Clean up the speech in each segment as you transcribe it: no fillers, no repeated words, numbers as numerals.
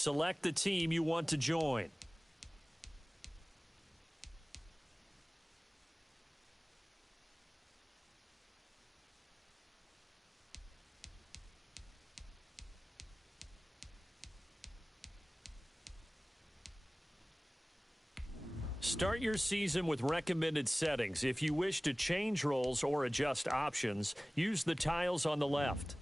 Select the team you want to join. Start your season with recommended settings. If you wish to change roles or adjust options, use the tiles on the left.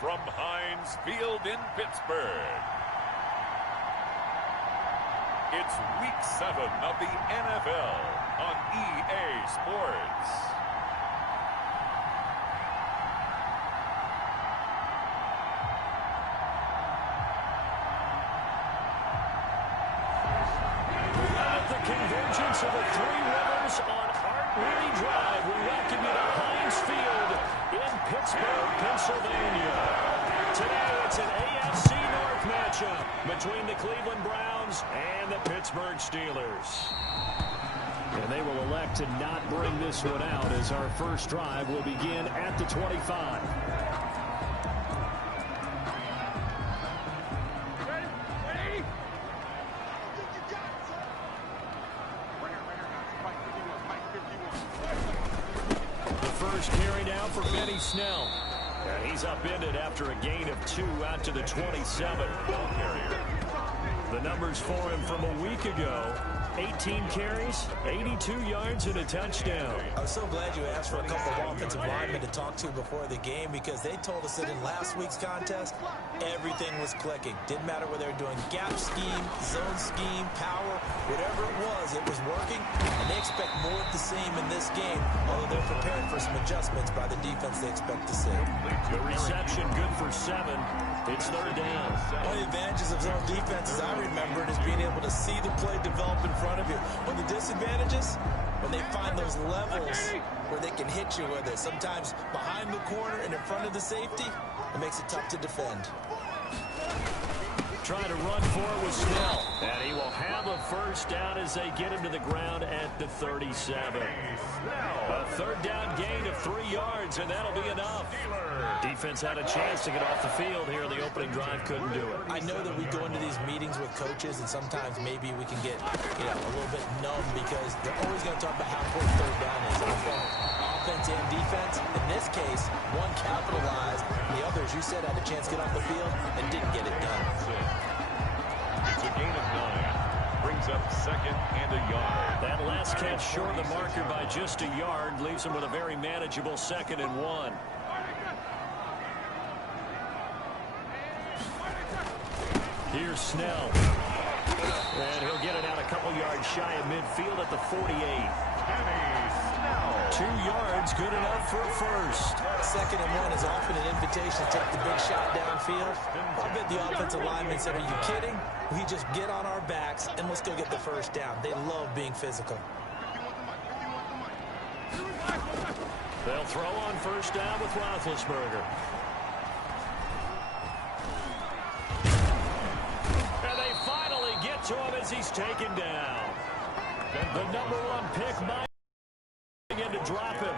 from Heinz Field in Pittsburgh. It's Week 7 of the NFL on EA Sports. At the convergence of the Three Rivers on Art Rooney Drive, we welcome you to Heinz Field in Pittsburgh, Pennsylvania. Today, it's an AFC North matchup between the Cleveland Browns and the Pittsburgh Steelers. And they will elect to not bring this one out as our first drive will begin at the 25. Snell. And he's upended after a gain of 2 out to the 27. Ball carrier. The numbers for him from a week ago: 18 carries, 82 yards, and a touchdown. I was so glad you asked for a couple of offensive linemen to talk to before the game, because they told us that in last week's contest, everything was clicking. Didn't matter whether they were doing gap scheme, zone scheme, power, whatever it was working, and they expect more of the same in this game, although they're prepared for some adjustments by the defense they expect to see. The reception good for 7. It's third down. One of the advantages of zone defense, as I remember it, is being able to see the play develop in front of you. One of the disadvantages, when they find those levels where they can hit you with it, sometimes behind the corner and in front of the safety, it makes it tough to defend. Trying to run for it with Snell. And he will have a first down as they get him to the ground at the 37. A third down gain of 3 yards, and that'll be enough. Defense had a chance to get off the field here in the opening drive, couldn't do it. I know that we go into these meetings with coaches, and sometimes maybe we can get a little bit numb, because they're always going to talk about how important third down is. Offense and defense. In this case, one capitalized, the other, as you said, had a chance to get off the field and didn't get it done. It's a gain of 9. Brings up second and a yard. That last catch short of the marker by just a yard leaves him with a very manageable 2nd and 1. Here's Snell. And he'll get it out a couple yards shy of midfield at the 48. 2 yards, good enough for a first. 2nd and 1 is often an invitation to take the big shot downfield. I bet the offensive lineman said, "Are you kidding? We just get on our backs and let's go get the first down." They love being physical. They'll throw on first down with Roethlisberger. And they finally get to him as he's taken down. And the #1 pick might begin to drop him.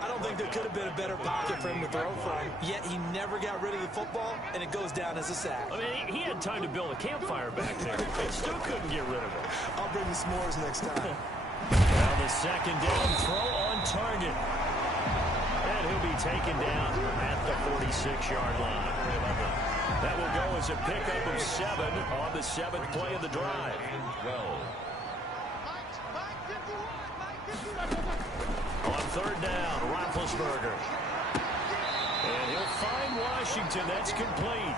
I don't think there could have been a better pocket for him to throw from, yet he never got rid of the football, and it goes down as a sack. I mean, he had time to build a campfire back there. They still couldn't get rid of it. I'll bring the s'mores next time. Now the 2nd down throw on target. And he'll be taken down at the 46-yard line. That will go as a pickup of 7 on the 7th play of the drive. And 12. On third down, Roethlisberger. And he'll find Washington. That's complete.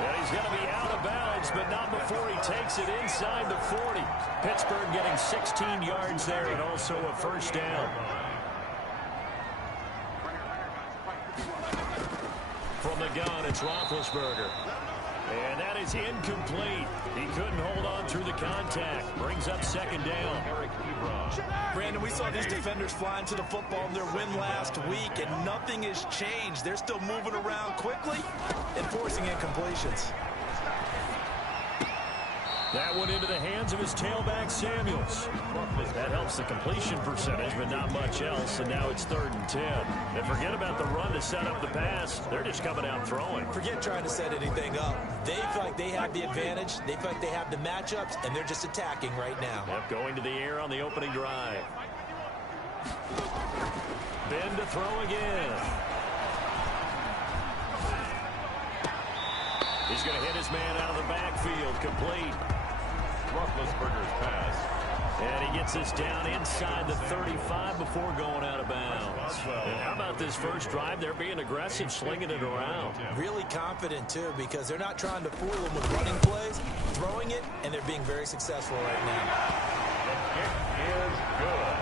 And he's going to be out of bounds, but not before he takes it inside the 40. Pittsburgh getting 16 yards there and also a first down. From the gun, it's Roethlisberger. And that is incomplete. He couldn't hold on through the contact. Brings up 2nd down. Eric Ebron. Brandon, we saw these defenders flying to the football in their win last week, and nothing has changed. They're still moving around quickly and forcing incompletions. That went into the hands of his tailback, Samuels. That helps the completion percentage, but not much else, and now it's 3rd and 10. And forget about the run to set up the pass. They're just coming out throwing. Forget trying to set anything up. They feel like they have the advantage. They feel like they have the matchups, and they're just attacking right now. Yep, going to the air on the opening drive. Ben to throw again. He's going to hit his man out of the backfield, complete. Roethlisberger's pass And he gets this down inside the 35 before going out of bounds. And how about this first drive? They're being aggressive, slinging it around. Really confident, too, because they're not trying to fool them with running plays, throwing it, and they're being very successful right now. The kick is good.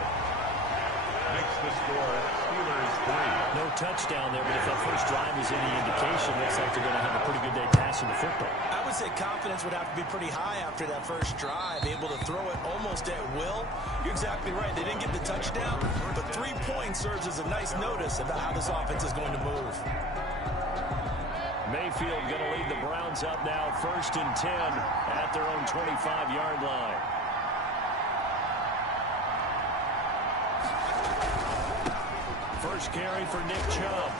Makes the score Steelers 3. No touchdown there, but if that first drive is any indication, looks like they're going to have a pretty good day passing the football. I would say confidence would have to be pretty high after that first drive, able to throw it almost at will. You're exactly right. They didn't get the touchdown, but 3 points serves as a nice notice about how this offense is going to move. Mayfield going to lead the Browns up now, 1st and 10 at their own 25-yard line. First carry for Nick Chubb,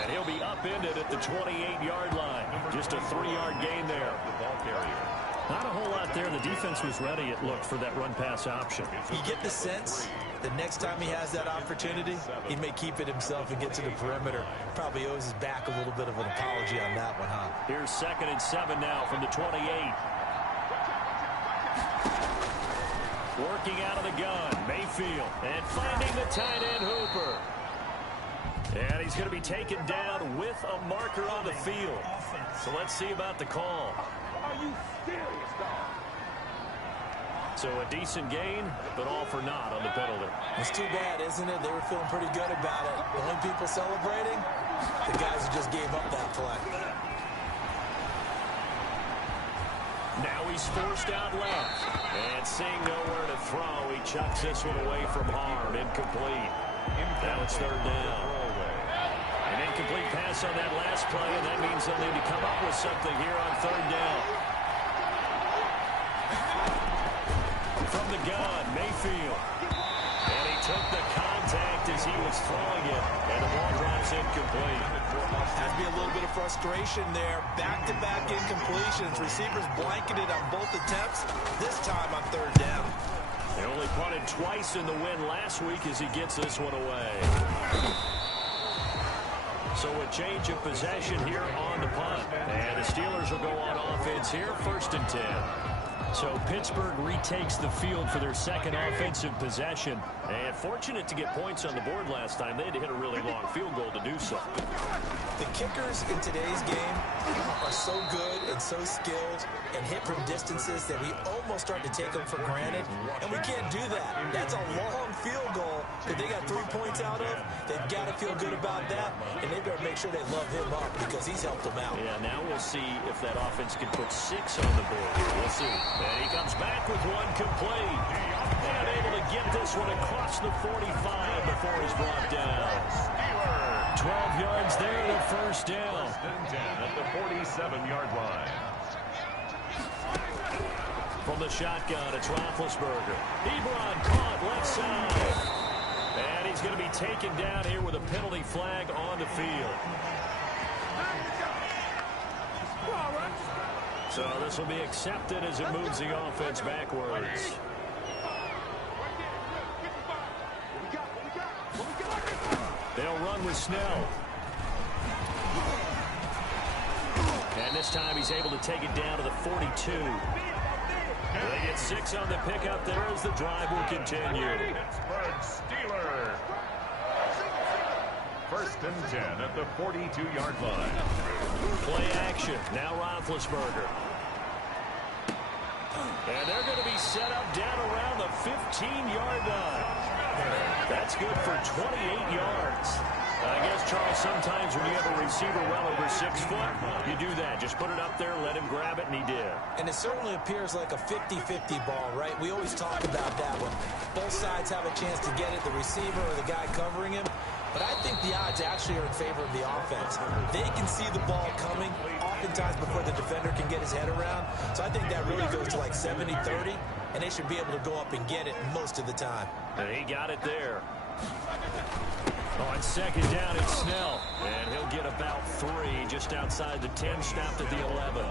and he'll be upended at the 28-yard line. Just a 3-yard gain there. The ball carrier. Not a whole lot there. The defense was ready, it looked, for that run-pass option. You get the sense that next time he has that opportunity, he may keep it himself and get to the perimeter. Probably owes his back a little bit of an apology on that one, huh? Here's 2nd and 7 now from the 28. Working out of the gun, Mayfield, and finding the tight end Hooper. And he's going to be taken down with a marker on the field. So let's see about the call. Are you serious, dog? So a decent gain, but all for naught on the penalty. It's too bad, isn't it? They were feeling pretty good about it. The only people celebrating, the guys who just gave up that play. Now he's forced out left. And seeing nowhere to throw, he chucks this one away from harm. Incomplete. Now it's 3rd down. An incomplete pass on that last play, and that means they'll need to come up with something here on 3rd down. From the gun, Mayfield. And he took the contact as he was throwing it, and the ball drops incomplete. Has to be a little bit of frustration there. Back-to-back incompletions. Receivers blanketed on both attempts, this time on 3rd down. They only punted twice in the win last week as he gets this one away. So a change of possession here on the punt. And the Steelers will go on offense here, 1st and 10. So Pittsburgh retakes the field for their 2nd offensive possession. And fortunate to get points on the board last time. They had to hit a really long field goal to do so. The kickers in today's game are so good and so skilled and hit from distances that we almost start to take them for granted. And we can't do that. That's a long field goal that they got 3 points out of. They've got to feel good about that. And they better make sure they love him up because he's helped them out. Yeah, now we'll see if that offense can put 6 on the board. We'll see. And he comes back with one complete. And able to get this one across the 45 before he's brought down. 12 yards there, the 1st down. 1st and 10 at the 47-yard line. From the shotgun, it's Roethlisberger. Ebron caught left side. And he's going to be taken down here with a penalty flag on the field. So this will be accepted as it moves the offense backwards. They'll run with Snell. And this time he's able to take it down to the 42. They get 6 on the pickup there as the drive will continue. Pittsburgh Steelers. 1st and 10 at the 42-yard line. Play action. Now Roethlisberger. And they're going to be set up down around the 15-yard line. That's good for 28 yards. I guess, Charles, sometimes when you have a receiver well over 6 foot, you do that. Just put it up there, let him grab it, and he did. And it certainly appears like a 50-50 ball, right? We always talk about that one. Both sides have a chance to get it, the receiver or the guy covering him. But I think the odds actually are in favor of the offense. They can see the ball coming oftentimes before the defender can get his head around. So I think that really goes to like 70-30, and they should be able to go up and get it most of the time. And he got it there. On 2nd down, it's Snell. And he'll get about 3 just outside the 10, snapped at the 11.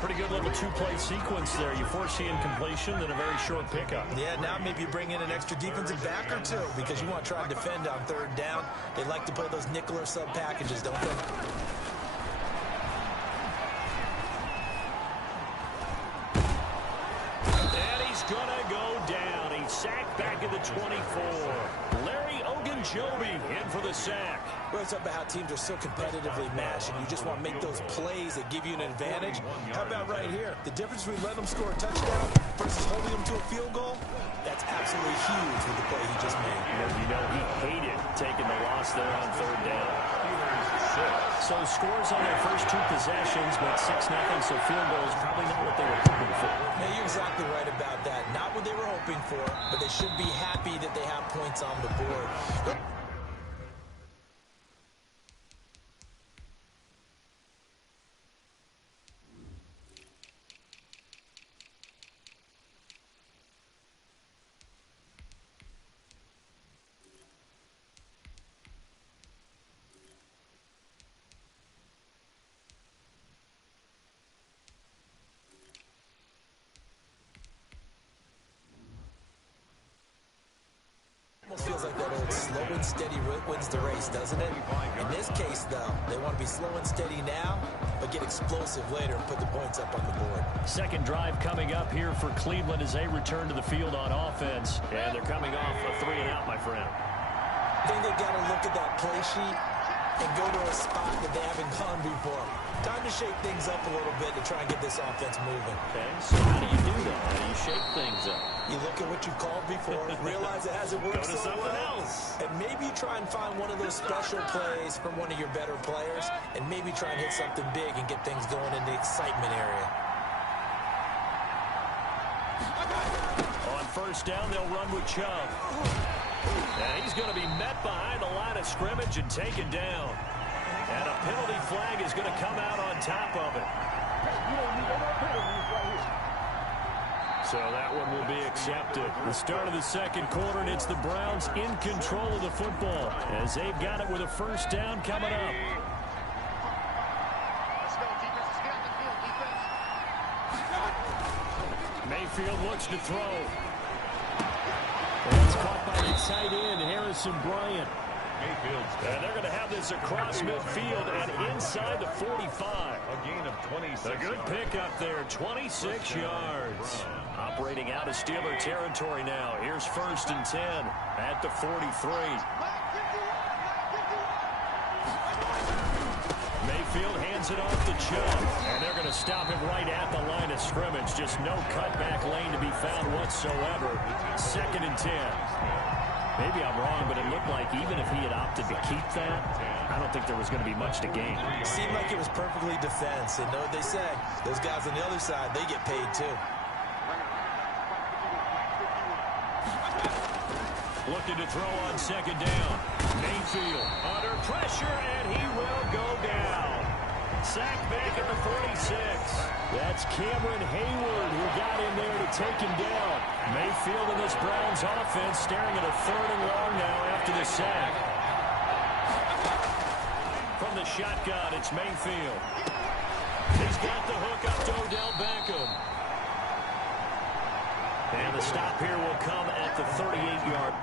Pretty good little 2-play sequence there. You force the incompletion, then a very short pickup. Yeah, now maybe you bring in an extra defensive back or 2 because you want to try and defend on 3rd down. They like to play those nickel or sub packages, don't they? And he's going to go sack back at the 24. Larry Ogunjobi in for the sack. We're talking about how teams are so competitively matched, and you just want to make those plays that give you an advantage. How about right here? The difference between letting them score a touchdown versus holding them to a field goal, that's absolutely huge with the play he just made. You know, he hated taking the loss there on third down. So scores on their first two possessions, but 6-0, so field goal is probably not what they were hoping for. Yeah, you're exactly right about that. Not what they were hoping for, but they should be happy that they have points on the board. Feels like that old slow and steady wins the race, doesn't it? In this case, though, they want to be slow and steady now, but get explosive later and put the points up on the board. Second drive coming up here for Cleveland as they return to the field on offense. And they're coming off a 3-and-out, my friend. I think they've got to look at that play sheet and go to a spot that they haven't gone before. Time to shake things up a little bit to try and get this offense moving. Okay, so how do you do that? How do you shake things up? You look at what you called before, realize it hasn't worked Go to so something well, else. and maybe try and find one of those special plays from one of your better players, and maybe try and hit something big and get things going in the excitement area. On first down, they'll run with Chubb. And he's going to be met behind the line of scrimmage and taken down. And a penalty flag is going to come out on top of it. So that one will be accepted. The start of the second quarter, and it's the Browns in control of the football as they've got it with a first down coming up. Mayfield looks to throw. And it's caught by the tight end, Harrison Bryant. And they're going to have this across midfield and inside the 45. A gain of 26. A good pickup there, 26 yards. Operating out of Steeler territory now. Here's first and 10 at the 43. Mayfield hands it off to Chubb. And they're going to stop him right at the line of scrimmage. Just no cutback lane to be found whatsoever. Second and 10. Maybe I'm wrong, but it looked like even if he had opted to keep that, I don't think there was going to be much to gain. It seemed like it was perfectly defense. And know what they say? Those guys on the other side, they get paid too. Looking to throw on second down. Mayfield under pressure, and he will go down. Sacked back at the 46. That's Cameron Hayward who got in there to take him down. Mayfield and this Browns offense staring at a 3rd and long now after the sack. From the shotgun, it's Mayfield. He's got the hook up to Odell Beckham. And the stop here will come at the 38-yard.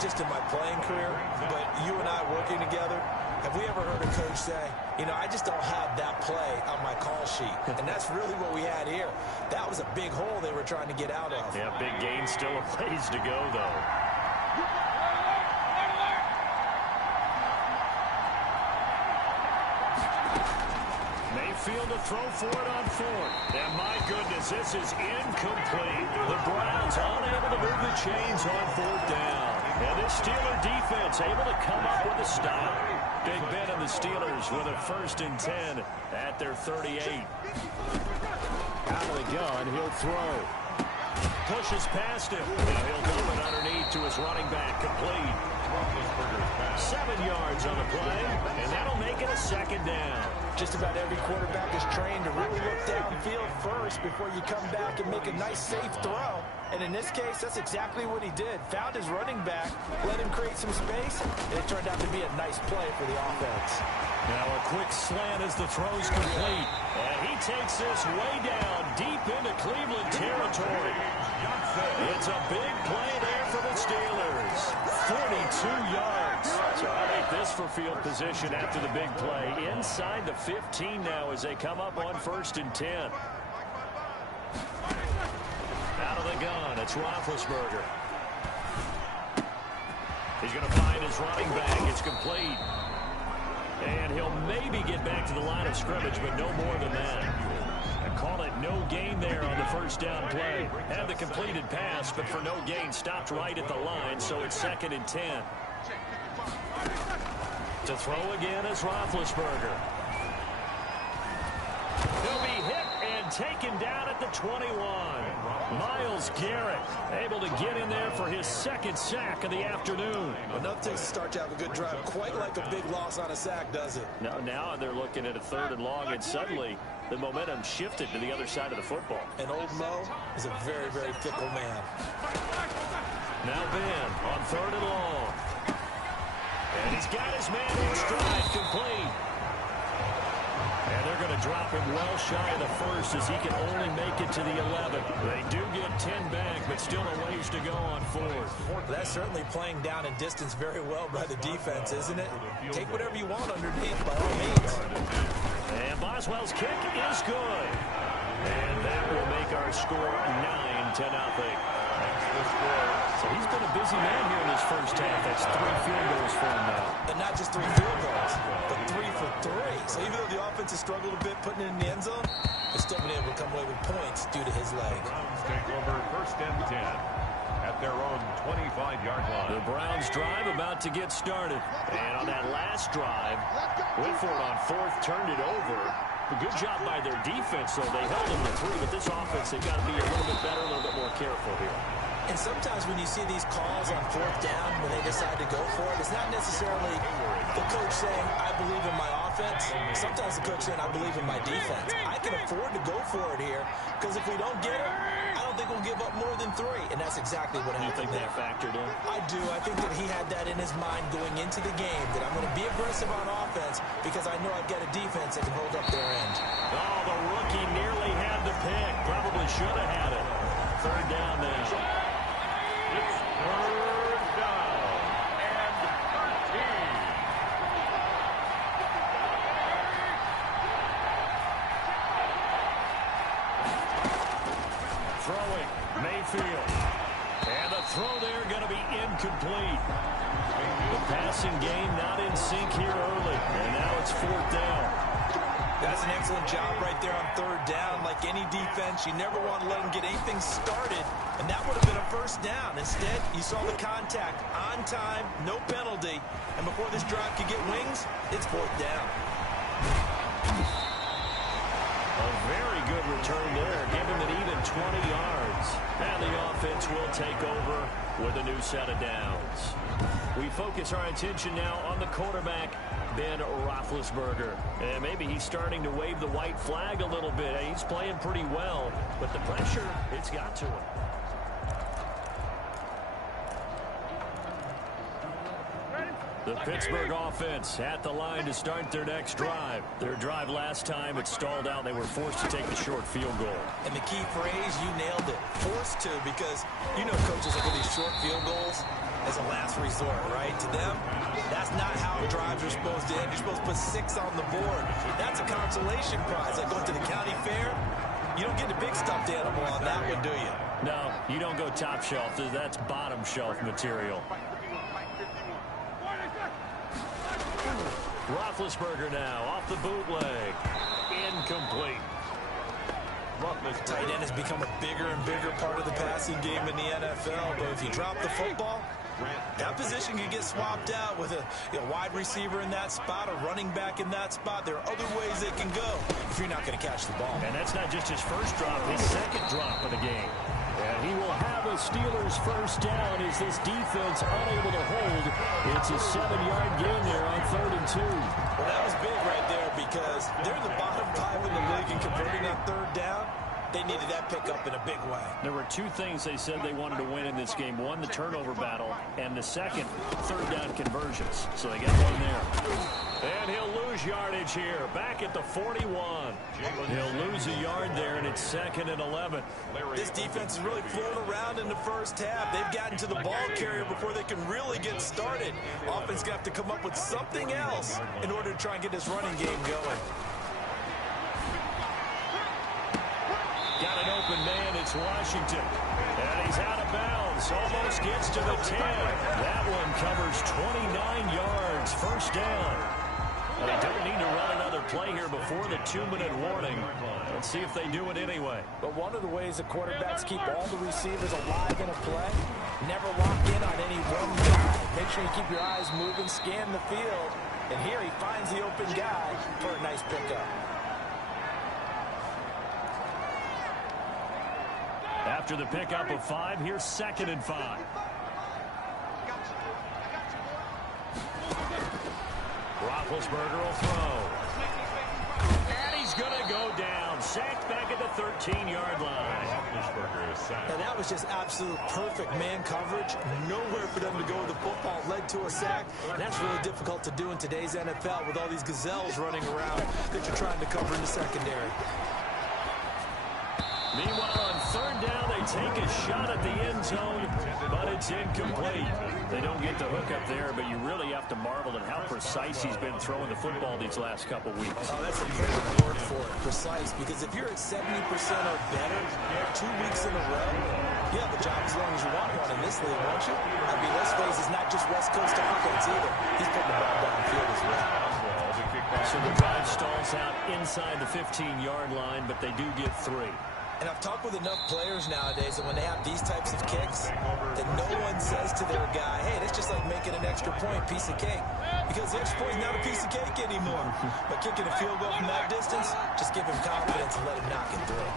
Just in my playing career, but you and I working together, have we ever heard a coach say, you know, I just don't have that play on my call sheet? And that's really what we had here. That was a big hole they were trying to get out of. Yeah, big gain, still a ways to go, though. Mayfield to throw for it on 4th. And my goodness, this is incomplete. The Browns unable to move the chains on 4th down. And this Steeler defense able to come up with a stop. Big Ben and the Steelers with a 1st and 10 at their 38. Out of the gun, he'll throw. pushes past him. Now he'll move it underneath to his running back, complete. 7 yards on the play, and that'll make it a second down. Just about every quarterback is trained to really look downfield first before you come back and make a nice, safe throw. And in this case, that's exactly what he did. Found his running back, let him create some space, and it turned out to be a nice play for the offense. Now a quick slant as the throw's complete. And he takes this way down, deep into Cleveland territory. It's a big play there for the Steelers. 42 yards. So I make this for field position after the big play. Inside the 15 now as they come up on 1st and 10. Out of the gun, it's Roethlisberger. He's going to find his running back. It's complete. And he'll maybe get back to the line of scrimmage, but no more than that. I call it no gain there on the first down play. Had the completed pass, but for no gain, stopped right at the line, so it's 2nd and 10. To throw again is Roethlisberger. He'll be hit and taken down at the 21. Myles Garrett able to get in there for his 2nd sack of the afternoon. Enough to start to have a good drive. Quite like a big loss on a sack, does it? Now they're looking at a 3rd and long, and suddenly the momentum shifted to the other side of the football. And old Mo is a very, very fickle man. Now Ben on 3rd and long. And he's got his man in stride, complete. And they're going to drop him well shy of the 1st as he can only make it to the 11. They do get 10 back, but still a ways to go on 4th. That's certainly playing down in distance very well by the defense, isn't it? Take whatever you want underneath by all means. And Boswell's kick is good. And that will make our score 9-0. So he's been a busy man here in this first half. That's 3 field goals for him now. And not just 3 field goals, but 3 for 3. So even though the offense has struggled a bit putting it in the end zone, they've still been able to come away with points due to his leg. Browns take over 1st and 10 at their own 25-yard line. The Browns drive about to get started. And on that last drive, Whitford on 4th turned it over. A good job by their defense, though. They held them to 3, but this offense, they've got to be a little bit better, a little bit more careful here. And sometimes when you see these calls on 4th down, when they decide to go for it, it's not necessarily the coach saying, I believe in my offense. Sometimes the coach saying, I believe in my defense. I can afford to go for it here, because if we don't get it, I don't think we'll give up more than 3. And that's exactly what happened. You think that factored in? I do. I think that he had that in his mind going into the game, that I'm going to be aggressive on offense because I know I've got a defense that can hold up their end. Oh, the rookie nearly had the pick. Probably should have had it. 3rd down now. It's 3rd down and 13. Throwing, Mayfield. And the throw there going to be incomplete. The passing game not in sync here early. And now it's 4th down. That's an excellent job right there on 3rd down. Like any defense, you never want to let them get anything started, and that would have been a 1st down. Instead, you saw the contact on time, no penalty, and before this drive could get wings, it's 4th down. A very good return there, giving it even 20 yards. And the offense will take over with a new set of downs. We focus our attention now on the quarterback, Ben Roethlisberger. And maybe he's starting to wave the white flag a little bit. He's playing pretty well, but the pressure, it's got to him. The Pittsburgh offense at the line to start their next drive. Their drive last time, it stalled out. They were forced to take the short field goal. And the key phrase, you nailed it. Forced to, because you know coaches look at these short field goals as a last resort, right? To them, that's not how drives are supposed to end. You're supposed to put 6 on the board. That's a consolation prize. Like going to the county fair, you don't get a big stuffed animal on that one, do you? No, you don't go top shelf. That's bottom shelf material. Roethlisberger now off the bootleg. Incomplete. Tight end has become a bigger and bigger part of the passing game in the NFL, but if you drop the football, that position can get swapped out with a wide receiver in that spot, a running back in that spot. There are other ways they can go if you're not going to catch the ball. And that's not just his first drop, his second drop of the game. And And he will have a Steelers first down as this defense unable to hold. It's a 7-yard gain there on 3rd and 2. Well, that was big right there because they're the bottom 5 in the league in converting on 3rd down. They needed that pickup in a big way. There were 2 things they said they wanted to win in this game. One, the turnover battle, and the second, 3rd down conversions. So they got one there. And he'll lose yardage here, back at the 41. He'll lose a yard there, and it's 2nd and 11. This defense is really flown around in the first half. They've gotten to the ball carrier before they can really get started. Offense going to have to come up with something else in order to try and get this running game going. Got an open man, it's Washington. And he's out of bounds, almost gets to the 10. That one covers 29 yards, first down. They don't need to run another play here before the 2-minute warning. Let's see if they do it anyway. But one of the ways the quarterbacks keep all the receivers alive in a play, never lock in on any one guy. Make sure you keep your eyes moving, scan the field. And here he finds the open guy for a nice pickup. After the pickup of 5, here's 2nd and 5. Roethlisberger will throw. And he's going to go down. Sacked back at the 13-yard line. Roethlisberger is sacked. And that was just absolute perfect man coverage. Nowhere for them to go with the football. Led to a sack. And that's really difficult to do in today's NFL with all these gazelles running around that you're trying to cover in the secondary. Meanwhile, on 3rd down, they take a shot at the end zone, but it's incomplete. They don't get the hook up there, but you really have to marvel at how precise he's been throwing the football these last couple weeks. Oh, that's a perfect word for it, precise, because if you're at 70% or better 2 weeks in a row, you have a job as long as you want one in this league, won't you? I mean, let's face it, it's not just West Coast offense either. He's putting the ball downfield as well. So the drive stalls out inside the 15-yard line, but they do get 3. And I've talked with enough players nowadays that when they have these types of kicks, that no one says to their guy, hey, that's just like making an extra point, piece of cake. Because the extra point is not a piece of cake anymore. But kicking a field goal from that distance, just give him confidence and let him knock it through.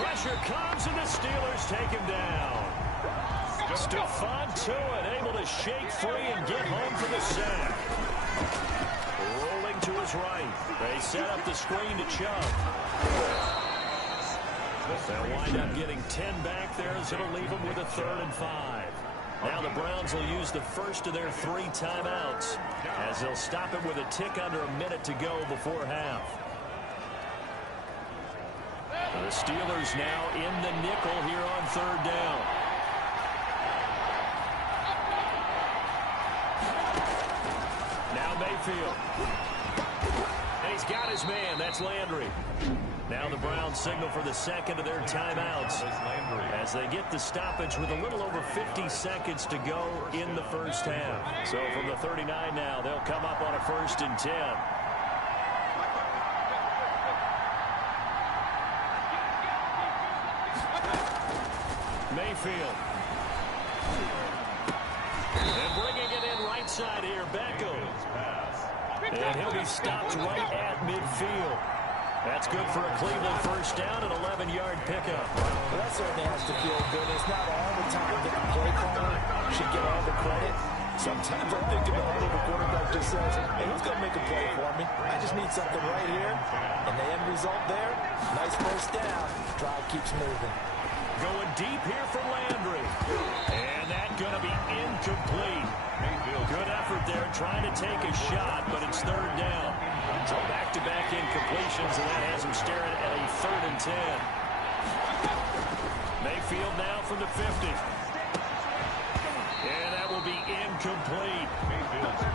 Pressure comes, and the Steelers take him down. Stephon Tuitt able to shake free and get home for the sack. Rolling to his right. They set up the screen to Chubb. They'll wind up getting 10 back there, as it'll leave them with a 3rd and 5. Now the Browns will use the first of their 3 timeouts, as they'll stop it with a tick under a minute to go before half. The Steelers now in the nickel here on 3rd down. Now Mayfield. And he's got his man. That's Landry. Now the Browns signal for the second of their timeouts as they get the stoppage with a little over 50 seconds to go in the first half. So from the 39 now, they'll come up on a 1st and 10. Mayfield. And bringing it in right side here, Beckham. And he'll be stopped right at midfield. That's good for a Cleveland first down, an 11-yard pickup. Well, that certainly has to feel good. It's not all the time that the play caller should get all the credit. Sometimes I think about it, the quarterback just says, hey, who's going to make a play for me? I just need something right here. And the end result there, nice first down. Drive keeps moving. Going deep here for Landry. And that's going to be incomplete. Good effort there trying to take a shot, but it's 3rd down. So back-to-back incompletions, and that has him staring at a 3rd and 10. Mayfield now from the 50. And that will be incomplete.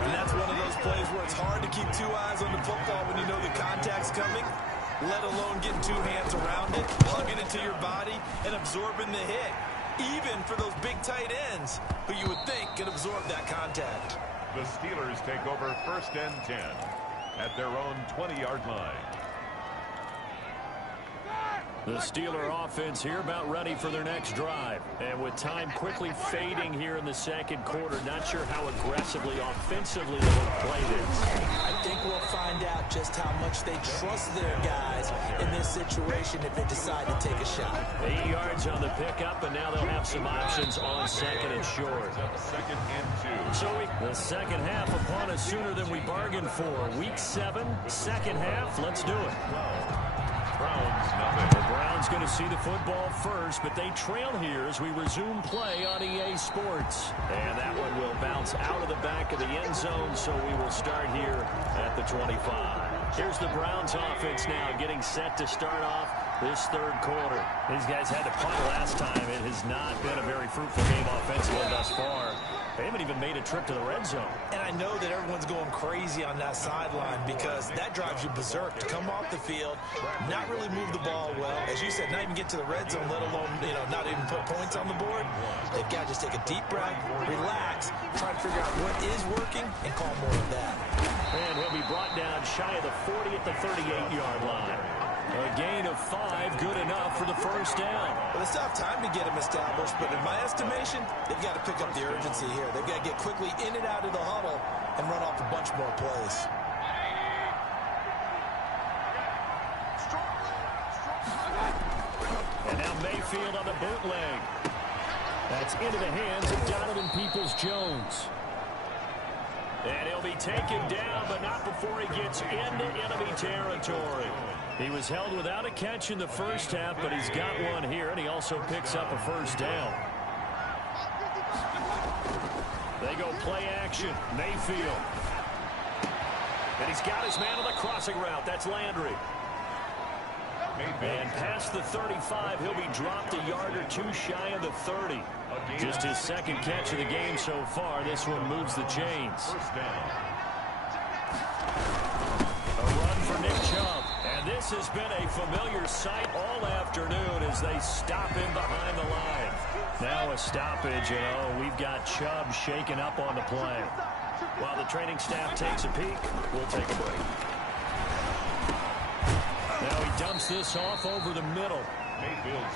And that's one of those plays where it's hard to keep 2 eyes on the football when you know the contact's coming, let alone getting 2 hands around it, hugging it to your body, and absorbing the hit. Even for those big tight ends who you would think could absorb that contact. The Steelers take over 1st and 10 at their own 20-yard line. The Steeler offense here about ready for their next drive. And with time quickly fading here in the second quarter, not sure how aggressively, offensively they will play this. I think we'll find out just how much they trust their guys in this situation if they decide to take a shot. 8 yards on the pickup, and now they'll have some options on second and short. Second and 2. So the second half upon us sooner than we bargained for. Week 7, second half. Let's do it. Browns, nothing. The Browns going to see the football first, but they trail here as we resume play on EA Sports. And that one will bounce out of the back of the end zone, so we will start here at the 25. Here's the Browns offense now getting set to start off this third quarter. These guys had to punt last time. It has not been a very fruitful game offensively thus far. They haven't even made a trip to the red zone. And I know that everyone's going crazy on that sideline because that drives you berserk to come off the field, not really move the ball well. As you said, not even get to the red zone, let alone, not even put points on the board. They've got to just take a deep breath, relax, try to figure out what is working, and call more of that. And he'll be brought down shy of the 40 at the 38-yard line. A gain of 5, good enough for the first down. Well, they still have time to get him established, but in my estimation, they've got to pick up the urgency here. They've got to get quickly in and out of the huddle and run off a bunch more plays. And now Mayfield on the bootleg. That's into the hands of Donovan Peoples-Jones. And he'll be taken down, but not before he gets into enemy territory. He was held without a catch in the first half, but he's got one here, and he also picks up a first down. They go play action. Mayfield. And he's got his man on the crossing route. That's Landry. And past the 35, he'll be dropped a yard or two shy of the 30. Just his second catch of the game so far. This one moves the chains. First down. A run for Nick Chubb. And this has been a familiar sight all afternoon as they stop him behind the line. Now a stoppage, and we've got Chubb shaken up on the play. While the training staff takes a peek, we'll take a break. Now he dumps this off over the middle.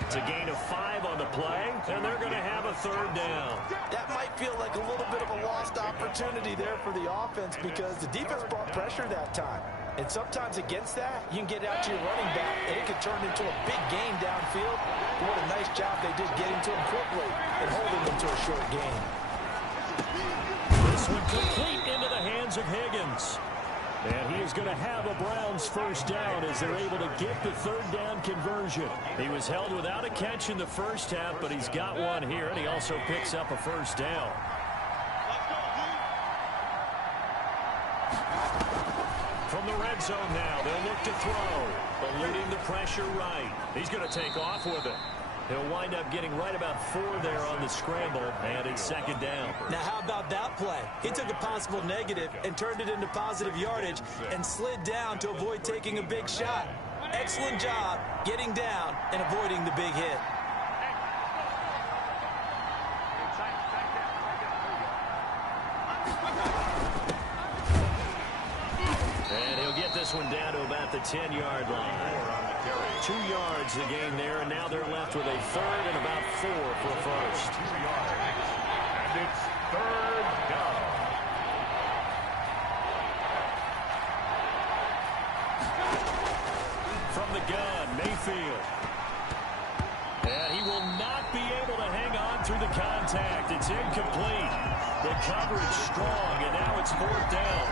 It's a gain of 5 on the play, and they're going to have a third down. That might feel like a little bit of a lost opportunity there for the offense because the defense brought pressure that time. And sometimes against that, you can get out to your running back, and it could turn into a big gain downfield. But what a nice job they did getting to him quickly and holding him to a short gain. This one complete into the hands of Higgins. And he is going to have a Browns first down as they're able to get the third down conversion. He was held without a catch in the first half, but he's got one here, and he also picks up a first down. From the red zone now, they'll look to throw. Eluding the pressure right. He's going to take off with it. He'll wind up getting right about 4 there on the scramble, and it's second down. Now, how about that play? He took a possible negative and turned it into positive yardage and slid down to avoid taking a big shot. Excellent job getting down and avoiding the big hit. And he'll get this one down to about the 10-yard line. 2 yards the gain there, and now they're left with a third and about 4 for a first. 2 yards. And it's third down. From the gun, Mayfield. And he will not be able to hang on through the contact. It's incomplete. The coverage strong, and now it's fourth down.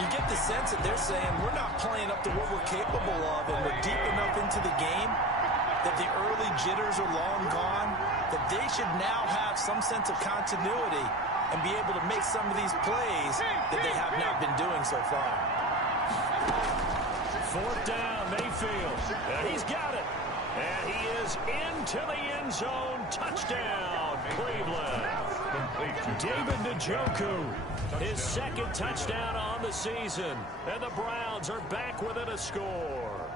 You get the sense that they're saying we're not playing up to what we're capable of, and we're deep enough into the game that the early jitters are long gone, that they should now have some sense of continuity and be able to make some of these plays that they have not been doing so far. Fourth down, Mayfield. And he's got it. And he is into the end zone. Touchdown, Cleveland. David Njoku, his second touchdown on the season. And the Browns are back within a score.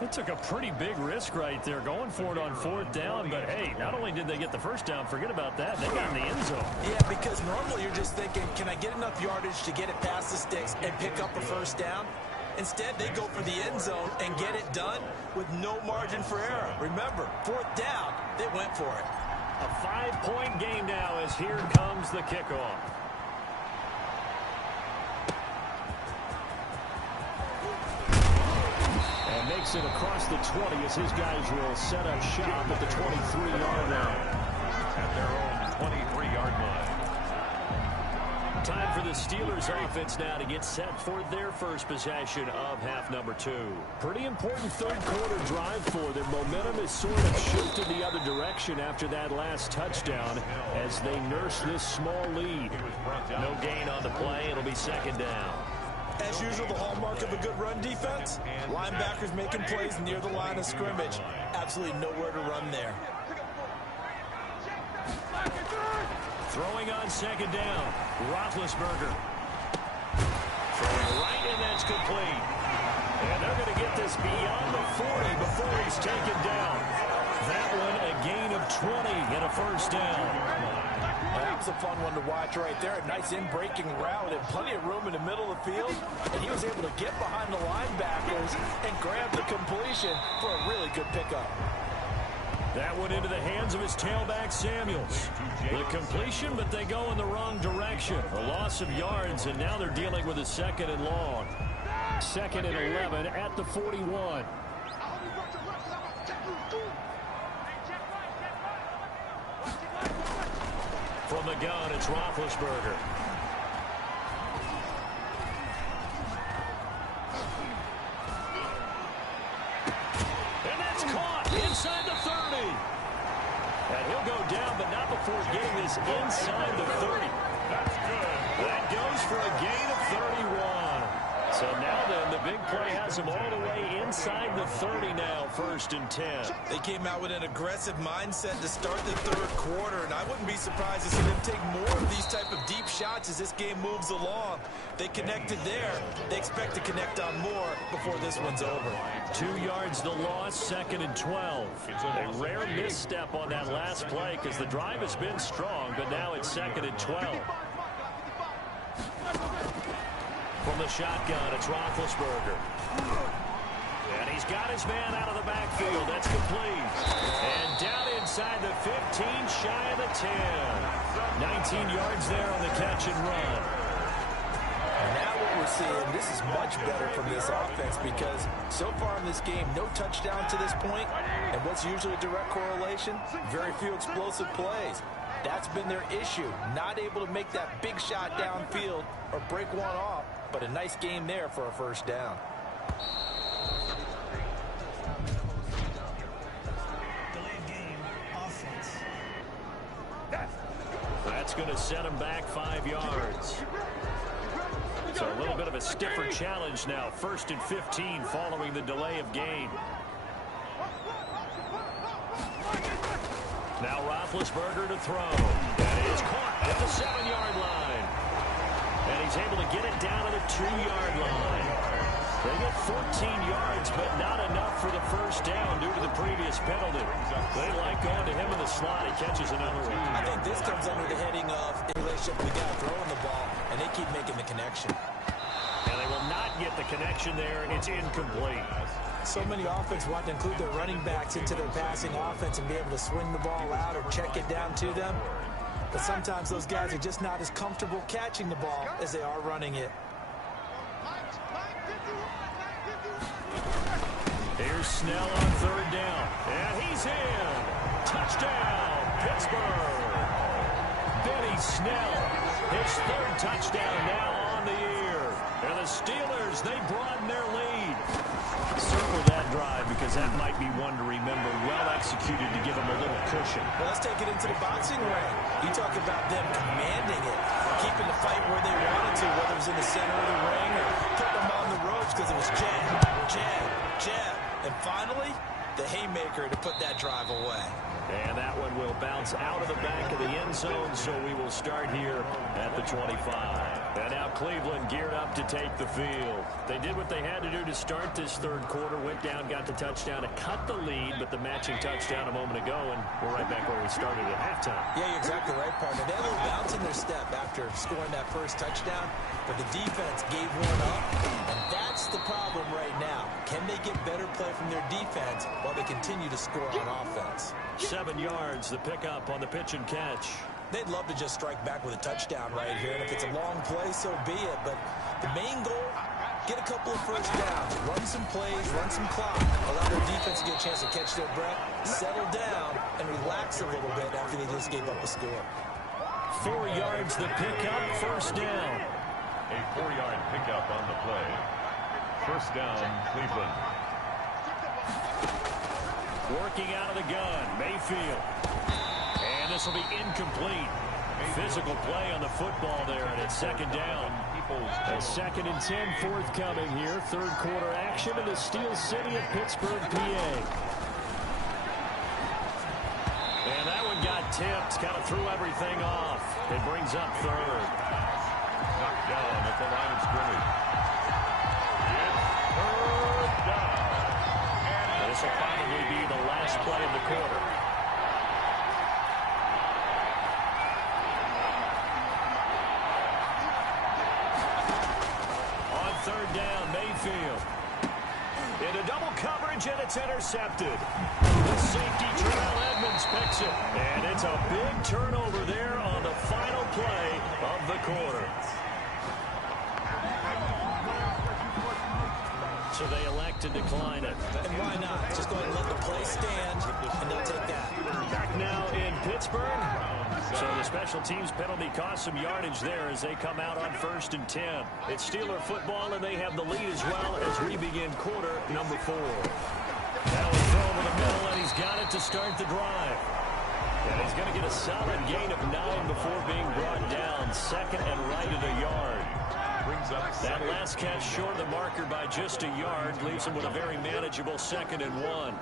It took a pretty big risk right there going for it on fourth down. But, hey, not only did they get the first down, forget about that, they got in the end zone. Yeah, because normally you're just thinking, can I get enough yardage to get it past the sticks and pick up a first down? Instead, they go for the end zone and get it done with no margin for error. Remember, 4th down, they went for it. A 5-point game now as here comes the kickoff. And makes it across the 20 as his guys will set up shop at the 23-yard line. At their own 23-yard line. Time for the Steelers offense now to get set for their first possession of half number 2. Pretty important third quarter drive for them. Momentum is sort of shifted the other direction after that last touchdown as they nurse this small lead. No gain on the play. It'll be 2nd down. As usual, the hallmark of a good run defense, linebackers making plays near the line of scrimmage. Absolutely nowhere to run there. Throwing on 2nd down, Roethlisberger. Throwing right, and that's complete. And they're going to get this beyond the 40 before he's taken down. That one a gain of 20 and a 1st down. That was a fun one to watch right there. A nice in-breaking route and plenty of room in the middle of the field. And he was able to get behind the linebackers and grab the completion for a really good pickup. That went into the hands of his tailback, Samuels. The completion, but they go in the wrong direction. A loss of yards, and now they're dealing with a 2nd and long. 2nd and 11 at the 41. From the gun, it's Roethlisberger. And that's caught inside the 30. And he'll go down, but not before getting this inside the 30. That's good. That goes for a gain of 31. So now then, the big play has him all the way inside the 30 now, 1st and 10. They came out with an aggressive mindset to start the 3rd quarter, and I wouldn't be surprised to see them take more of these type of deep shots as this game moves along. They connected there. They expect to connect on more before this one's over. 2 yards the loss, 2nd and 12. A rare misstep on that last play because the drive has been strong, but now it's 2nd and 12. From the shotgun, it's Roethlisberger. And he's got his man out of the backfield. That's complete. And down inside the 15, shy of the 10. 19 yards there on the catch and run. Now what we're seeing, this is much better from this offense because so far in this game, no touchdown to this point. And what's usually a direct correlation? Very few explosive plays. That's been their issue. Not able to make that big shot downfield or break one off. But a nice game there for a 1st down. Delayed game, offense. That's going to set him back 5 yards. So a little bit of a stiffer challenge now. 1st and 15 following the delay of game. Now Roethlisberger to throw. And it's caught at the 7-yard line. And he's able to get it down to the 2-yard line. They get 14 yards, but not enough for the 1st down due to the previous penalty. They like going to him in the slot. He catches another one. I think this comes under the heading of in relationship to the guy throwing the ball, and they keep making the connection. And they will not get the connection there. It's incomplete. So many offenses want to include their running backs into their passing offense and be able to swing the ball out or check it down to them. But sometimes those guys are just not as comfortable catching the ball as they are running it. Here's Snell on 3rd down. And he's in. Touchdown, Pittsburgh. Benny Snell, his 3rd touchdown now on the year. And the Steelers, they broaden their lead. Circle that drive because that might be one to remember. Well executed to give them a little cushion. Well, let's take it into the boxing ring. You talk about them commanding it, keeping the fight where they wanted to, whether it was in the center of the ring or putting them on the ropes because it was jab, jab, jab. And finally, the haymaker to put that drive away. And that one will bounce out of the back of the end zone, so we will start here at the 25. And now Cleveland geared up to take the field. They did what they had to do to start this third quarter, went down, got the touchdown to cut the lead, but the matching touchdown a moment ago, and we're right back where we started at halftime. Yeah, you're exactly right, partner. They had a little bounce in their step after scoring that first touchdown, but the defense gave one up, and that's the problem right now. Can they get better play from their defense while they continue to score on offense? 7 yards, the pickup on the pitch and catch. They'd love to just strike back with a touchdown right here, and if it's a long play, so be it. But the main goal, get a couple of first downs, run some plays, run some clock, allow their defense to get a chance to catch their breath, settle down, and relax a little bit after they just gave up a score. 4 yards, the pickup, first down. A 4-yard pickup on the play. First down, Cleveland. Working out of the gun, Mayfield. And this will be incomplete. Physical play on the football there, and it's second down. A 2nd and 10 forthcoming here. Third quarter action in the Steel City of Pittsburgh, PA. And that one got tipped, kind of threw everything off. It brings up third. Knocked down at the line of scrimmage. It's third down. And this will probably be the last play of the quarter. Third down, Mayfield. Into double coverage, and it's intercepted. The safety, Terrell Edmonds, picks it. And it's a big turnover there on the final play of the quarter. So they elect to decline it. And why not? Just go ahead and let the play stand, and they'll take that. Back now in Pittsburgh. So the special teams penalty cost some yardage there as they come out on 1st and 10. It's Steeler football, and they have the lead as well as we begin quarter number 4. Now he's thrown over the middle, and he's got it to start the drive. And he's going to get a solid gain of 9 before being brought down. 2nd and right at a yard. That last catch short of the marker by just a yard leaves him with a very manageable 2nd and 1.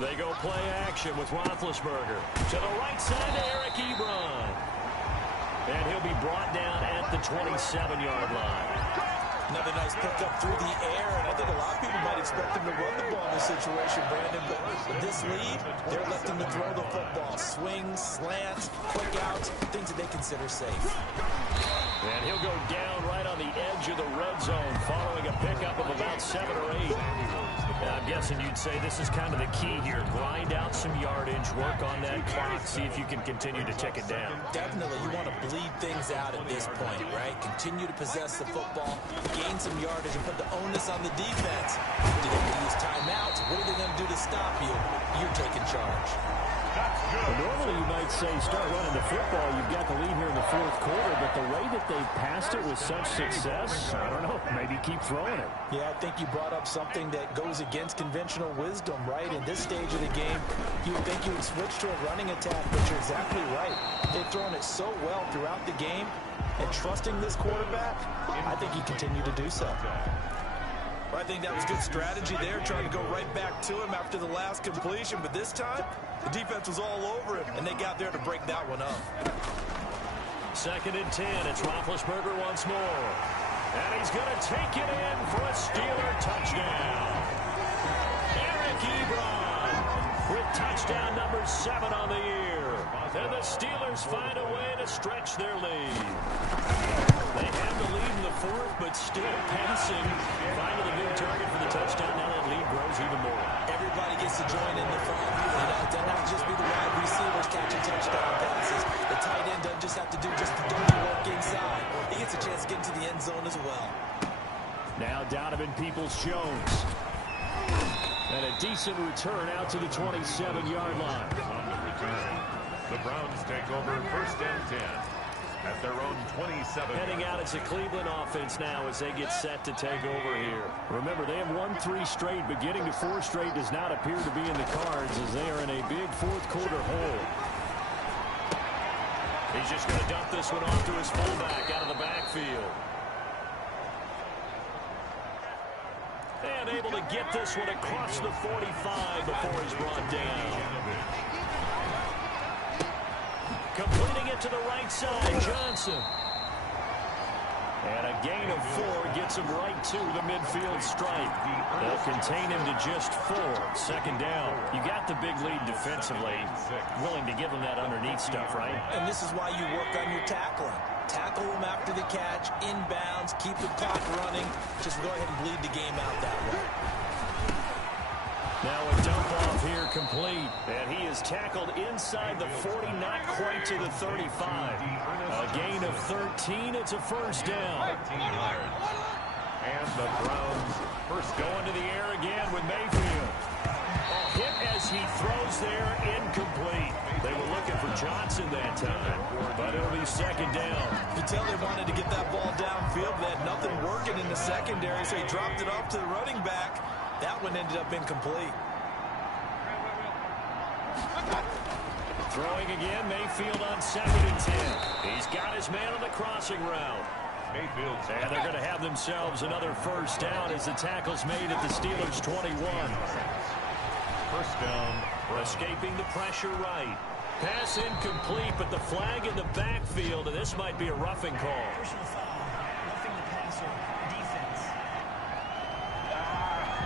They go play action with Roethlisberger. To the right side to Eric Ebron. And he'll be brought down at the 27-yard line. Another nice pickup through the air, and I think a lot of people might expect him to run the ball in this situation, Brandon, but with this lead, they're electing to throw the football. Swings, slants, quick outs, things that they consider safe. And he'll go down right on the edge of the red zone following a pickup of about 7 or 8. Now, I'm guessing you'd say this is kind of the key here. Grind out some yardage, work on that clock, see if you can continue to tick it down. Definitely. You want to bleed things out at this point, right? Continue to possess the football, gain some yardage, and put the onus on the defense. Do they want to use timeouts? What are they going to do to stop you? You're taking charge. Normally you might say start running the football. You've got the lead here in the fourth quarter, but the way that they've passed it with such success, I don't know, maybe keep throwing it. Yeah, I think you brought up something that goes against conventional wisdom, right? In this stage of the game, you would think you would switch to a running attack, but you're exactly right. They've thrown it so well throughout the game, and trusting this quarterback, I think he continued to do so. I think that was good strategy there, trying to go right back to him after the last completion. But this time, the defense was all over him, and they got there to break that one up. 2nd and 10. It's Roethlisberger once more. And he's going to take it in for a Steeler touchdown. Eric Ebron with touchdown number 7 on the year. And the Steelers find a way to stretch their lead. They have the lead in the fourth, but still passing. Finding the new target for the touchdown. Now that lead grows even more. Everybody gets to join in the fun. You know, it doesn't have to just be the wide receivers catching touchdown passes. The tight end doesn't just have to do just the dirty work inside. He gets a chance to get into the end zone as well. Now Donovan Peoples-Jones. And a decent return out to the 27-yard line. On the return, the Browns take over 1st and 10 at their own 27. Heading out, it's a Cleveland offense now as they get set to take over here. Remember, they have won 3 straight, but getting to 4 straight does not appear to be in the cards as they are in a big fourth quarter hole. He's just going to dump this one off to his fullback out of the backfield. unable to get this one across the 45 before he's brought down. Completing it to the right side, Johnson. And a gain of 4 gets him right to the midfield stripe. They'll contain him to just 4. Second down. You got the big lead defensively. Willing to give him that underneath stuff, right? And this is why you work on your tackling. Tackle him after the catch, inbounds, keep the clock running. Just go ahead and bleed the game out that way. Now a dump off here complete. And he is tackled inside the 40, not quite to the 35. A gain of 13. It's a first down. And the Browns first going to the air again with Mayfield. Hit as he throws there, incomplete. They were looking for Johnson that time, but it'll be second down. You tell they wanted to get that ball downfield. They had nothing working in the secondary, so he dropped it off to the running back. That one ended up incomplete. Throwing again, Mayfield on 2nd and 10. He's got his man on the crossing route. And they're going to have themselves another first down as the tackle's made at the Steelers' 21. First down. Escaping the pressure right. Pass incomplete, but the flag in the backfield, and this might be a roughing call. Personal foul, roughing the passer, defense.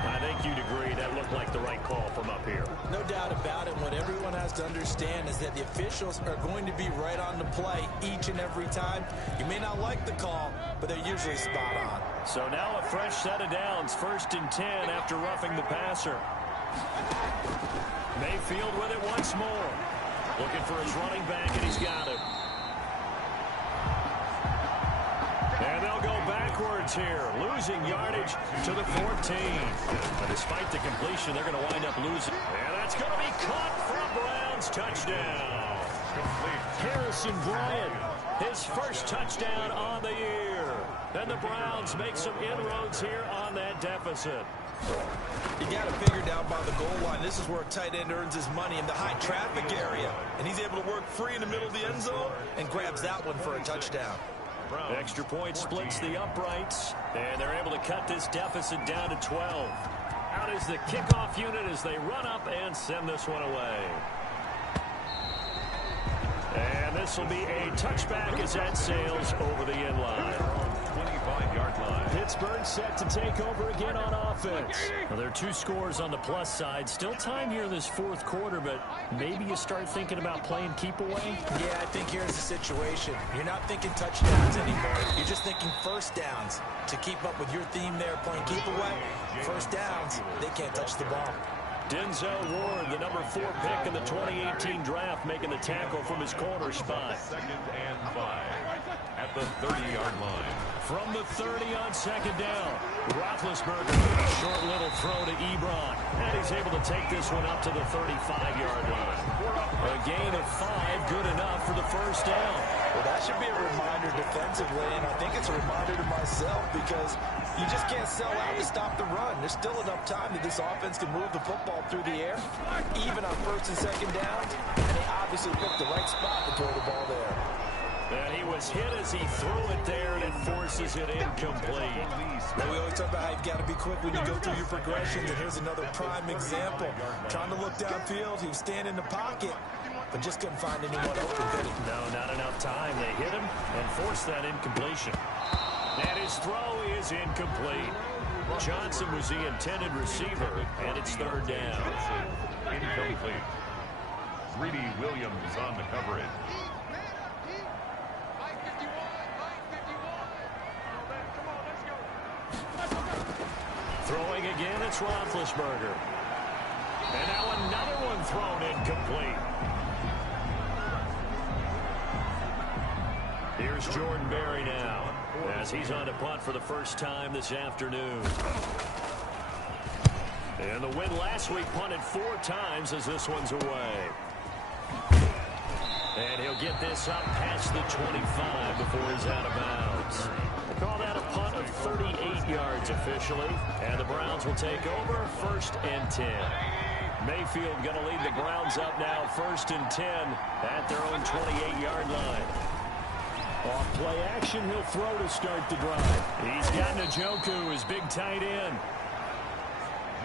I think you'd agree that looked like the right call from up here. No doubt about it. What everyone has to understand is that the officials are going to be right on the play each and every time. You may not like the call, but they're usually spot on. So now a fresh set of downs, 1st and 10 after roughing the passer. Mayfield with it once more. Looking for his running back, and he's got it. And they'll go backwards here, losing yardage to the 14. But despite the completion, they're going to wind up losing. And that's going to be caught from Browns. Touchdown. Harrison Bryant, his first touchdown on the year. And the Browns make some inroads here on that deficit. You got it figured out by the goal line. This is where a tight end earns his money, in the high traffic area. And he's able to work free in the middle of the end zone and grabs that one for a touchdown. Extra point splits the uprights, and they're able to cut this deficit down to 12. Out is the kickoff unit as they run up and send this one away. And this will be a touchback as that sails over the end line. 25-yard line. Pittsburgh set to take over again on offense. Well, there are 2 scores on the plus side. Still time here in this 4th quarter, but maybe you start thinking about playing keep away? Yeah, I think here's the situation. You're not thinking touchdowns anymore. You're just thinking first downs. To keep up with your theme there, playing keep away, first downs, they can't touch the ball. Denzel Ward, the number 4 pick in the 2018 draft, making the tackle from his corner spot. 2nd and 5 at the 30-yard line. From the 30 on 2nd down, Roethlisberger, a short little throw to Ebron, and he's able to take this one up to the 35-yard line. A gain of 5, good enough for the first down. Well, that should be a reminder defensively, and I think it's a reminder to myself because you just can't sell out to stop the run. There's still enough time that this offense can move the football through the air, even on 1st and 2nd downs, and they obviously picked the right spot to throw the ball there. And he was hit as he threw it there, and it forces it incomplete. Now, we always talk about how you've got to be quick when you go through your progressions, and here's another prime example. Trying to look downfield, he was standing in the pocket, but just couldn't find anyone open, could he? No, not enough time. They hit him and forced that incompletion. And his throw is incomplete. Johnson was the intended receiver, and it's 3rd down. Incomplete. Greedy Williams on the coverage. Throwing again, it's Roethlisberger. And now another one thrown incomplete. Here's Jordan Berry now, as he's on to punt for the first time this afternoon. And the win last week punted 4 times as this one's away. And he'll get this up past the 25 before he's out of bounds. They call that a punt of 38 yards officially. And the Browns will take over 1st and 10. Mayfield going to lead the Browns up now 1st and 10 at their own 28-yard line. Off play action, he'll throw to start the drive. He's got Njoku, his big tight end.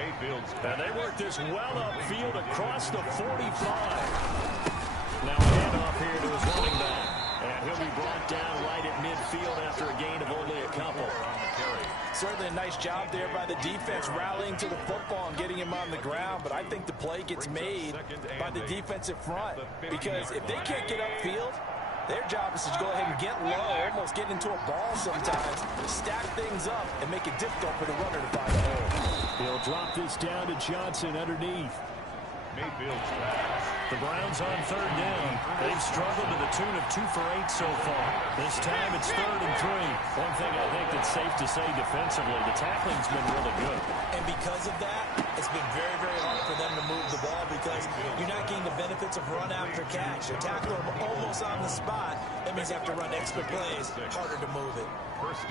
Mayfield's And they work this well upfield across the 45. Now a handoff here to his running back. And he'll be brought down right at midfield after a gain of only a couple. Certainly a nice job there by the defense rallying to the football and getting him on the ground. But I think the play gets made by the defensive front. Because if they can't get upfield, their job is to go ahead and get low, almost get into a ball sometimes, stack things up, and make it difficult for the runner to find a hole. He'll drop this down to Johnson underneath. Mayfield's pass. The Browns on third down. They've struggled to the tune of 2 for 8 so far. This time it's 3rd and 3. One thing I think that's safe to say defensively, the tackling's been really good. And because of that, it's been very, very hard for them to move the ball because you're not getting the benefits of run after catch. They tackle them almost on the spot. That means they have to run extra plays, harder to move it.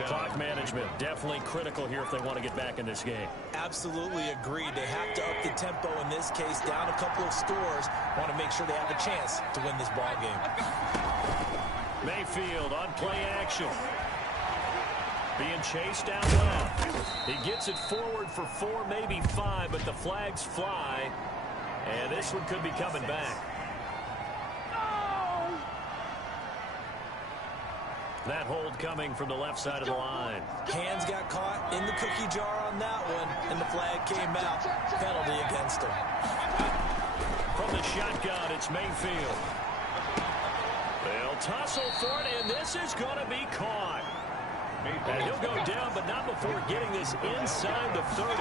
Clock management, definitely critical here if they want to get back in this game. Absolutely agreed. They have to up the tempo in this case, down a couple of scores. Want to make sure they have a chance to win this ball game. Mayfield on play action. Being chased out left. He gets it forward for 4, maybe 5, but the flags fly. And this one could be coming back. That hold coming from the left side of the line. Hands got caught in the cookie jar on that one, and the flag came out. Penalty against him. From the shotgun, it's Mayfield. They'll tussle for it, and this is going to be caught. And he'll go down, but not before getting this inside the 30.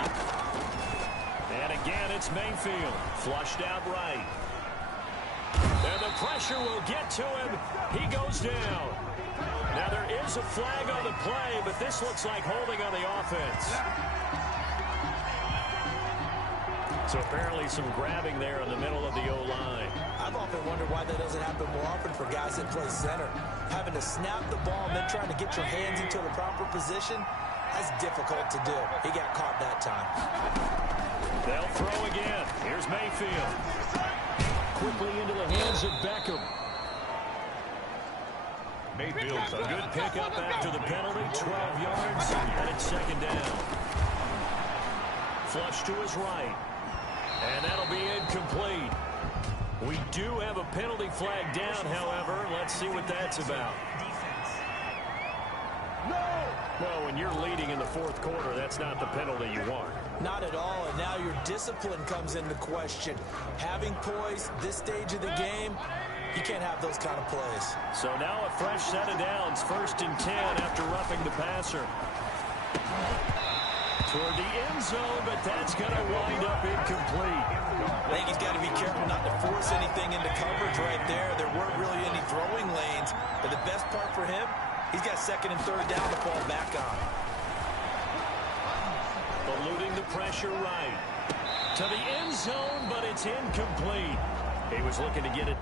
And again, it's Mayfield. Flushed out right. And the pressure will get to him. He goes down. Now, there is a flag on the play, but this looks like holding on the offense. So apparently some grabbing there in the middle of the O-line. I've often wondered why that doesn't happen more often for guys that play center. Having to snap the ball and then trying to get your hands into the proper position, that's difficult to do. He got caught that time. They'll throw again. Here's Mayfield. Quickly into the hands of Beckham. Mayfield's A good pickup after the penalty, 12 yards, and it's 2nd down. Flush to his right. And that'll be incomplete. We do have a penalty flag down, however. Let's see what that's about. Well, when you're leading in the 4th quarter, that's not the penalty you want. Not at all, and now your discipline comes into question. Having poise this stage of the game, you can't have those kind of plays. So now a fresh set of downs, 1st and 10 after roughing the passer. Toward the end zone, but that's going to wind up incomplete. I think he's got to be careful not to force anything into coverage right there. There weren't really any throwing lanes, but the best part for him, he's got 2nd and 3rd down to fall back on. Eluding the pressure right. To the end zone, but it's incomplete. He was looking to get it.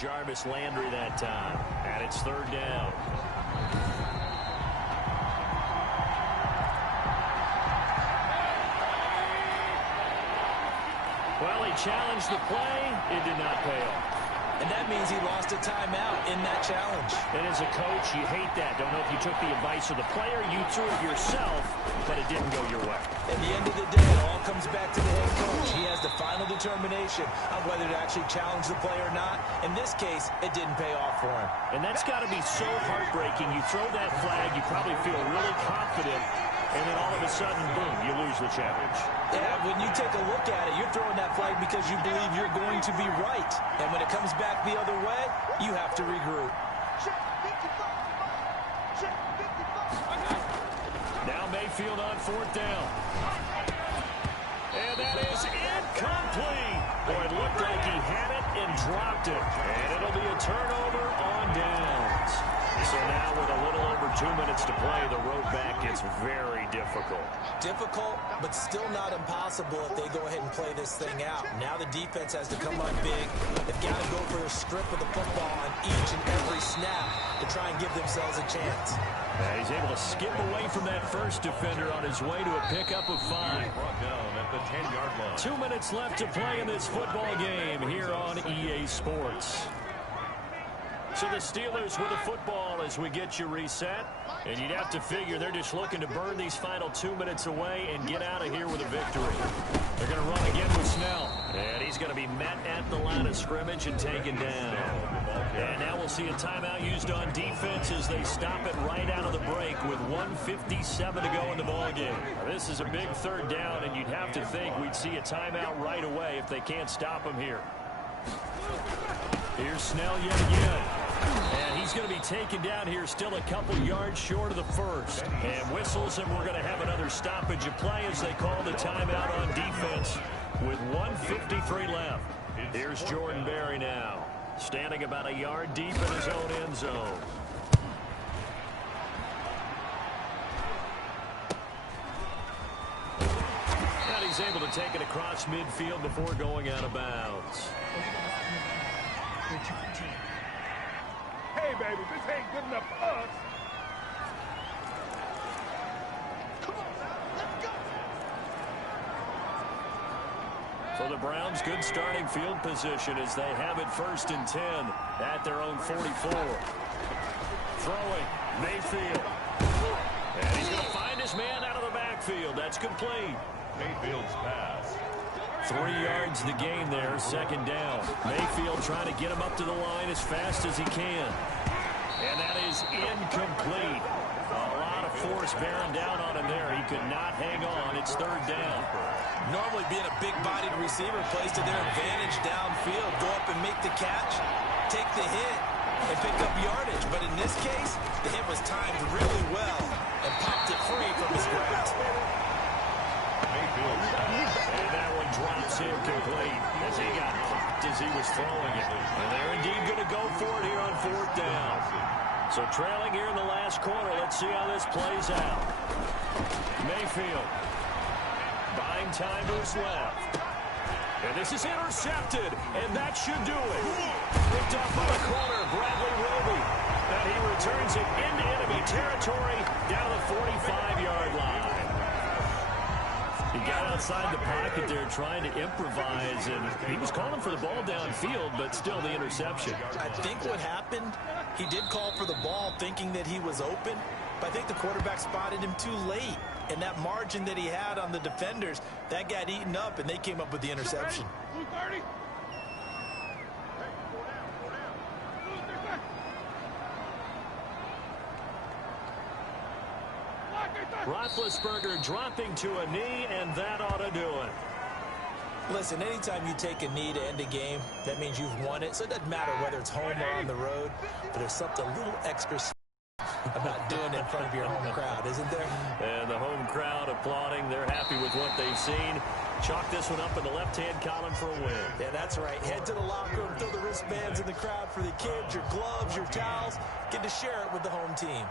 Jarvis Landry that time. And it's third down. Well, he challenged the play. It did not pay off. And that means he lost a timeout in that challenge. And as a coach, you hate that. Don't know if you took the advice of the player. You threw it yourself, but it didn't go your way. At the end of the day, it all comes back to the head coach. He has the final determination on whether to actually challenge the play or not. In this case, it didn't pay off for him. And that's got to be so heartbreaking. You throw that flag, you probably feel really confident, and then all of a sudden, boom, you lose the challenge. Yeah, when you take a look at it, you're throwing that flag because you believe you're going to be right. And when it comes back the other way, you have to regroup. Now Mayfield on fourth down. And that is incomplete. Boy, it looked like he had it and dropped it. And it'll be a turnover on downs. So now with a little over 2 minutes to play, the road back gets very difficult. Difficult, but still not impossible if they go ahead and play this thing out. Now the defense has to come up big. They've got to go for a strip of the football on each and every snap to try and give themselves a chance. He's able to skip away from that first defender on his way to a pickup of 5. Brought down at the 10-yard line. 2 minutes left to play in this football game here on EA Sports. So the Steelers with the football as we get you reset. And you'd have to figure they're just looking to burn these final 2 minutes away and get out of here with a victory. They're going to run again with Snell. And he's going to be met at the line of scrimmage and taken down. And now we'll see a timeout used on defense as they stop it right out of the break with 1:57 to go in the ballgame. This is a big third down, and you'd have to think we'd see a timeout right away if they can't stop him here. Here's Snell yet again. And he's going to be taken down here still a couple yards short of the first. And whistles, and we're going to have another stoppage of play as they call the timeout on defense with 1:53 left. Here's Jordan Berry now, standing about a yard deep in his own end zone. And he's able to take it across midfield before going out of bounds. Hey, baby, this ain't good enough for us. Come on, let's go. For the Browns, good starting field position as they have it 1st and 10 at their own 44. Throwing, Mayfield. And he's going to find his man out of the backfield. That's complete. Mayfield's pass. 3 yards the gain there, 2nd down. Mayfield trying to get him up to the line as fast as he can. And that is incomplete. A lot of force bearing down on him there. He could not hang on. It's 3rd down. Normally being a big-bodied receiver plays to their advantage downfield. Go up and make the catch, take the hit, and pick up yardage. But in this case, the hit was timed really well and popped it free from his grasp. And that one drops incomplete as he got popped as he was throwing it. And they're indeed going to go for it here on 4th down. So trailing here in the last quarter. Let's see how this plays out. Mayfield buying time to his left. And this is intercepted, and that should do it. Picked up by the corner, Bradley Roby. And he returns it into enemy territory down to the 45-yard line. He got outside the pocket there trying to improvise, and he was calling for the ball downfield, but still the interception. I think what happened, he did call for the ball thinking that he was open, but I think the quarterback spotted him too late. And that margin that he had on the defenders, that got eaten up, and they came up with the interception. 230. Roethlisberger dropping to a knee, and that ought to do it. Listen, anytime you take a knee to end a game, that means you've won it. So it doesn't matter whether it's home or on the road, but there's something a little extra about doing it in front of your home crowd, isn't there? And the home crowd applauding. They're happy with what they've seen. Chalk this one up in the left-hand column for a win. Yeah, that's right. Head to the locker room, throw the wristbands in the crowd for the kids, your gloves, your towels. Get to share it with the home team.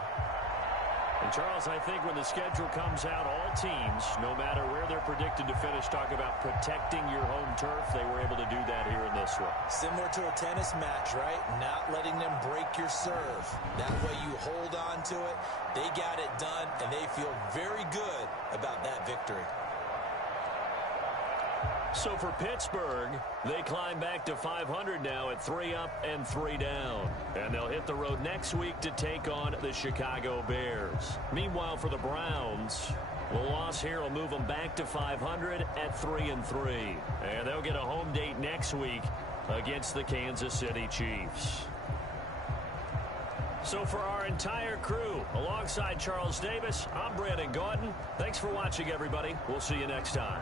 And Charles, I think when the schedule comes out, all teams, no matter where they're predicted to finish, talk about protecting your home turf. They were able to do that here in this one. Similar to a tennis match, right? Not letting them break your serve. That way you hold on to it. They got it done, and they feel very good about that victory. So for Pittsburgh, they climb back to 500 now at 3 up and 3 down. And they'll hit the road next week to take on the Chicago Bears. Meanwhile, for the Browns, the loss here will move them back to 500 at 3-3. And they'll get a home date next week against the Kansas City Chiefs. So for our entire crew, alongside Charles Davis, I'm Brandon Gaudin. Thanks for watching, everybody. We'll see you next time.